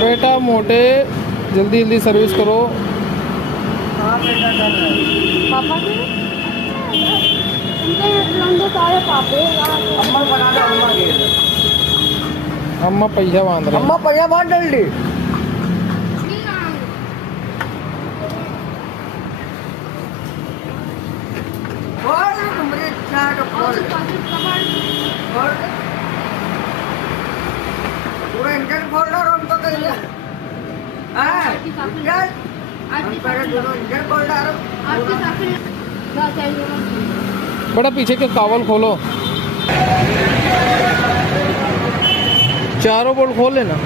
बेटा मोटे जल्दी जल्दी सर्विस करो। पापा के उनके सारे पापे अम्मा बनाना अम्मा के अम्मा पहिया बांध रहे हैं। अम्मा पहिया बांध जल्दी। पूरा इंजन खोल रहा हूँ तो कहीं इंजन खोल रहा हूँ। बेटा पीछे के कावल खोलो, चारों बोल्ट खोल लेना।